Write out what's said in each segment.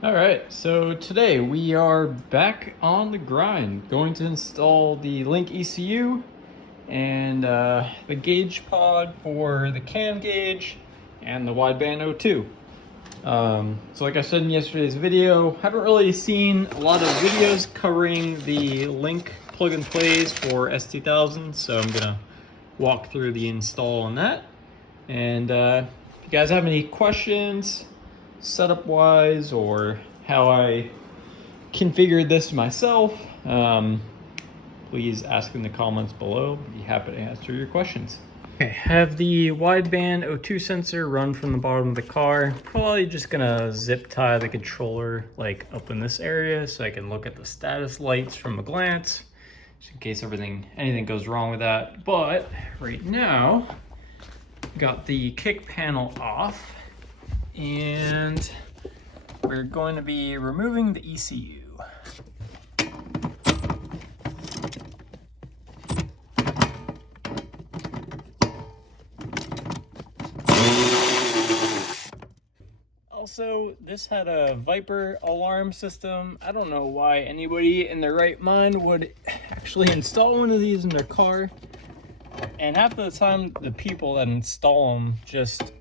All right, so today we are back on the grind, going to install the Link ECU and the gauge pod for the CAN gauge and the wideband O2. So like I said in yesterday's video, haven't really seen a lot of videos covering the Link plug and plays for S2000, so I'm gonna walk through the install on that. And if you guys have any questions, setup wise, or how I configured this myself, please ask in the comments below. I'd be happy to answer your questions. Okay, have the wideband O2 sensor run from the bottom of the car. Probably just gonna zip tie the controller like up in this area so I can look at the status lights from a glance, just in case anything goes wrong with that. But right now, got the kick panel off and we're going to be removing the ECU. Also, this had a Viper alarm system. I don't know why anybody in their right mind would actually install one of these in their car. And half of the time, the people that install them just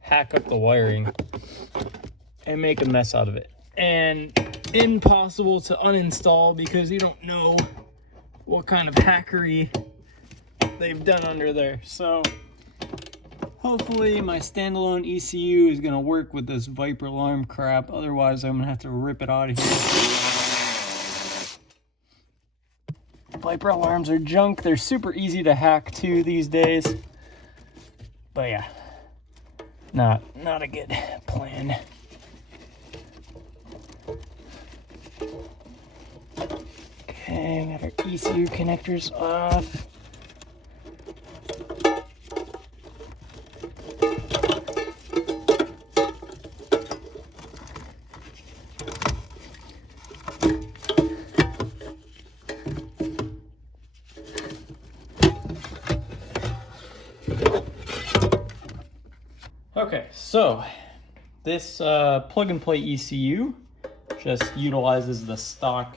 hack up the wiring and make a mess out of it. And impossible to uninstall because you don't know what kind of hackery they've done under there. So hopefully my standalone ECU is gonna work with this Viper alarm crap. Otherwise, I'm gonna have to rip it out of here. Viper alarms are junk. They're super easy to hack too these days. But yeah, not a good plan. Okay, got our ECU connectors off. Okay, so this plug and play ECU just utilizes the stock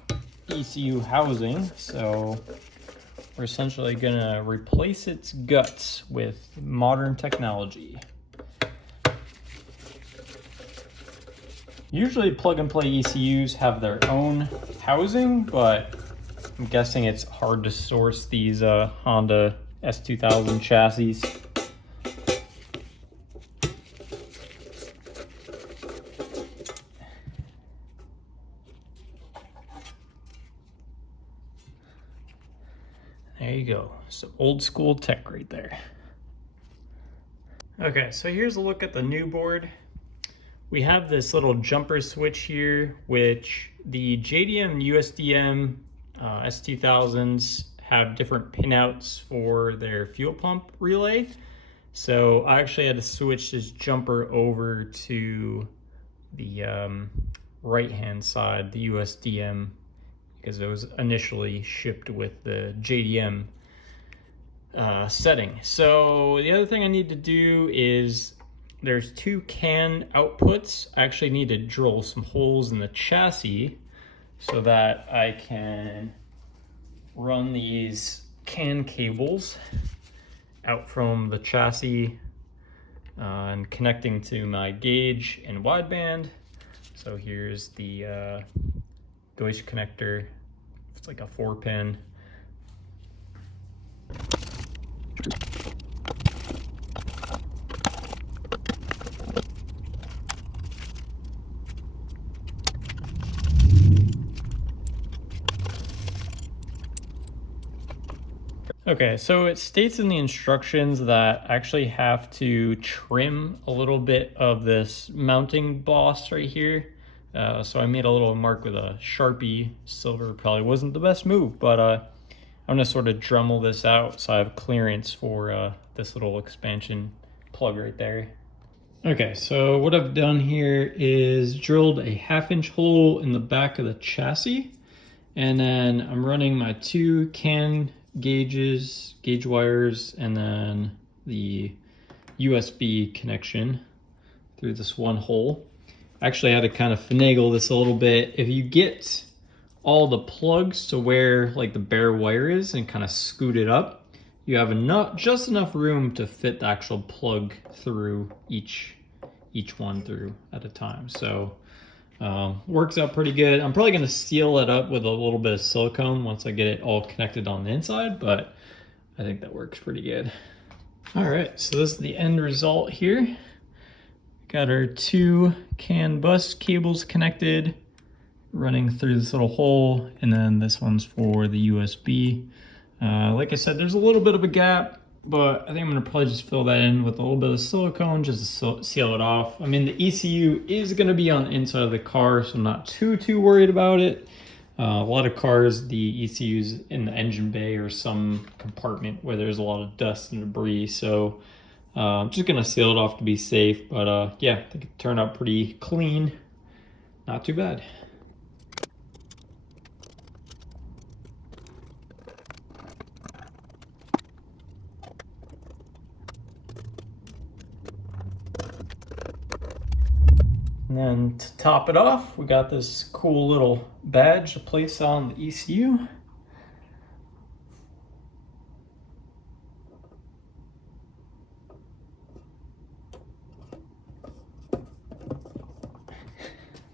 ECU housing, so we're essentially gonna replace its guts with modern technology. Usually plug and play ECUs have their own housing, but I'm guessing it's hard to source these Honda S2000 chassis. There you go, some old school tech right there. Okay, so here's a look at the new board. We have this little jumper switch here, which the JDM and USDM S2000s have different pinouts for their fuel pump relay. So I actually had to switch this jumper over to the right-hand side, the USDM, because it was initially shipped with the JDM setting. So the other thing I need to do is there's two CAN outputs. I actually need to drill some holes in the chassis so that I can run these CAN cables out from the chassis and connecting to my gauge and wideband. So here's the gauge connector. It's like a 4-pin. Okay, so it states in the instructions that I actually have to trim a little bit of this mounting boss right here. So I made a little mark with a Sharpie. Silver probably wasn't the best move, but I'm gonna sort of Dremel this out so I have clearance for this little expansion plug right there. Okay, so what I've done here is drilled a 1/2-inch hole in the back of the chassis, and then I'm running my two CAN gauge wires, and then the USB connection through this one hole. I actually had to kind of finagle this a little bit. If you get all the plugs to where like the bare wire is and kind of scoot it up, you have just enough room to fit the actual plug through each one through at a time. So works out pretty good. I'm probably going to seal it up with a little bit of silicone once I get it all connected on the inside, but I think that works pretty good. All right, so this is the end result here. Got our 2 CAN bus cables connected, running through this little hole, and then this one's for the USB. Like I said, there's a little bit of a gap, but I think I'm gonna probably just fill that in with a little bit of silicone just to seal it off. I mean, the ECU is gonna be on the inside of the car, so I'm not too worried about it. A lot of cars, the ECU's in the engine bay or some compartment where there's a lot of dust and debris, so I'm just gonna seal it off to be safe, but yeah, I think it turned out pretty clean. Not too bad. And then to top it off, we got this cool little badge to place on the ECU.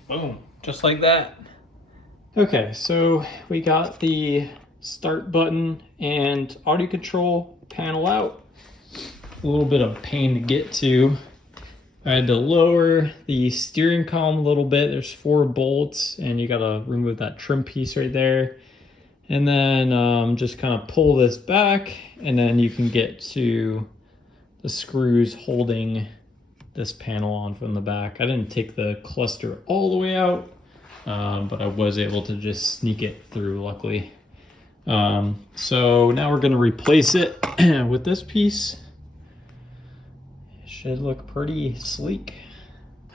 Boom, just like that. Okay, so we got the start button and audio control panel out. A little bit of pain to get to. I had to lower the steering column a little bit. There's 4 bolts and you gotta remove that trim piece right there. And then just kind of pull this back and then you can get to the screws holding this panel on from the back. I didn't take the cluster all the way out, but I was able to just sneak it through, luckily. So now we're gonna replace it with this piece. It should look pretty sleek.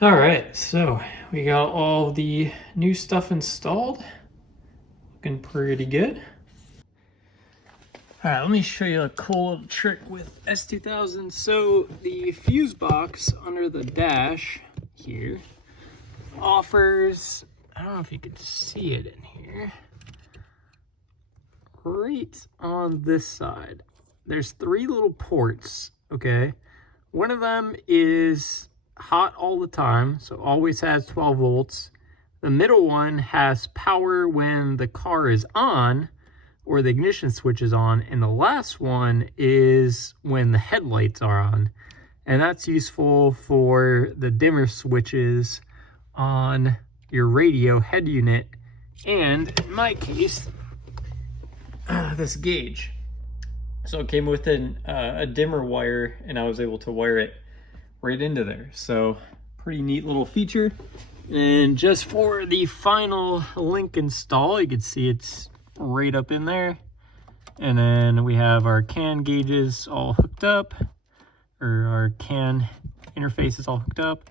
All right, so we got all the new stuff installed. Looking pretty good. All right, let me show you a cool little trick with S2000. So the fuse box under the dash here offers, I don't know if you can see it in here, right on this side. There's 3 little ports, okay? One of them is hot all the time, so always has 12 volts. The middle one has power when the car is on, or the ignition switch is on, and the last one is when the headlights are on. And that's useful for the dimmer switches on your radio head unit, and in my case, this gauge. So it came with a dimmer wire, and I was able to wire it right into there. So pretty neat little feature. And just for the final link install, you can see it's right up in there. And then we have our CAN gauges all hooked up, or our CAN interfaces all hooked up,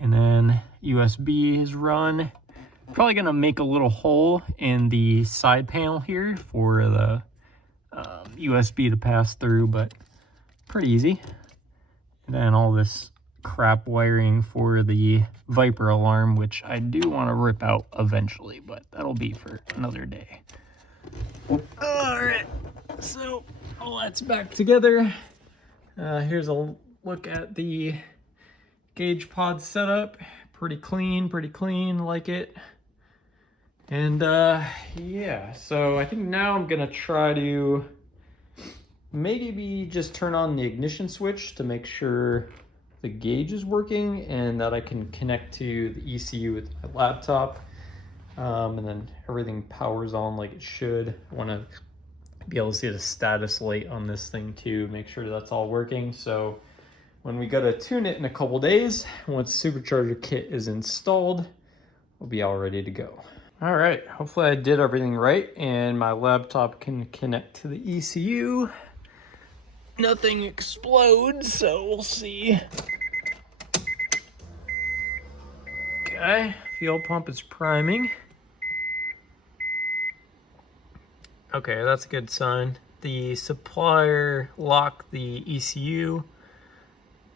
and then USB is run. Probably gonna make a little hole in the side panel here for the USB to pass through, but pretty easy. And then all this crap wiring for the Viper alarm, which I do want to rip out eventually, but that'll be for another day. All right, so all that's back together. Here's a look at the gauge pod setup. Pretty clean, like it. And yeah, so I think now I'm gonna try to maybe just turn on the ignition switch to make sure the gauge is working and that I can connect to the ECU with my laptop. And then everything powers on like it should. I want to be able to see the status light on this thing too, make sure that's all working. So when we go to tune it in a couple days, once the Supercharger kit is installed, we'll be all ready to go. All right, hopefully I did everything right and my laptop can connect to the ECU. Nothing explodes, so we'll see. Okay, fuel pump is priming. Okay, that's a good sign. The supplier locked the ECU,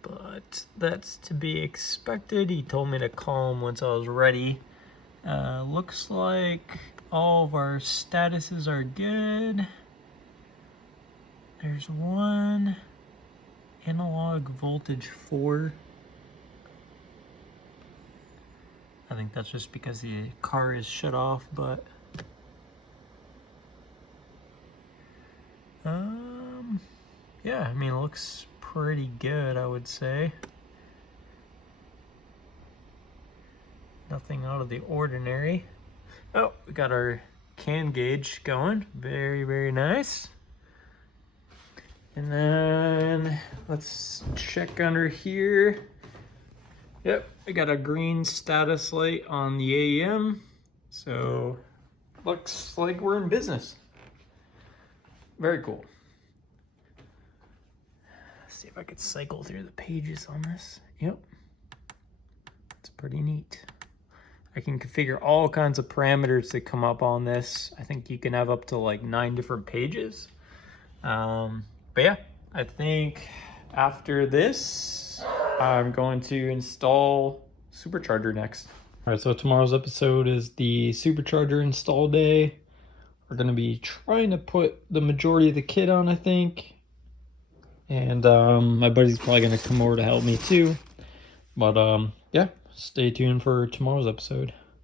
but that's to be expected. He told me to call him once I was ready. Looks like all of our statuses are good. There's one analog voltage 4. I think that's just because the car is shut off, but yeah, I mean, it looks pretty good, I would say. Nothing out of the ordinary. Oh, we got our can gauge going. Very, very nice. And then let's check under here. Yep, we got a green status light on the AEM. So looks like we're in business. Very cool. Let's see if I could cycle through the pages on this. Yep. It's pretty neat. I can configure all kinds of parameters that come up on this. I think you can have up to like 9 different pages. But yeah, I think after this, I'm going to install Supercharger next. All right, so tomorrow's episode is the Supercharger install day. We're going to be trying to put the majority of the kit on, I think. And my buddy's probably going to come over to help me too. But yeah, stay tuned for tomorrow's episode.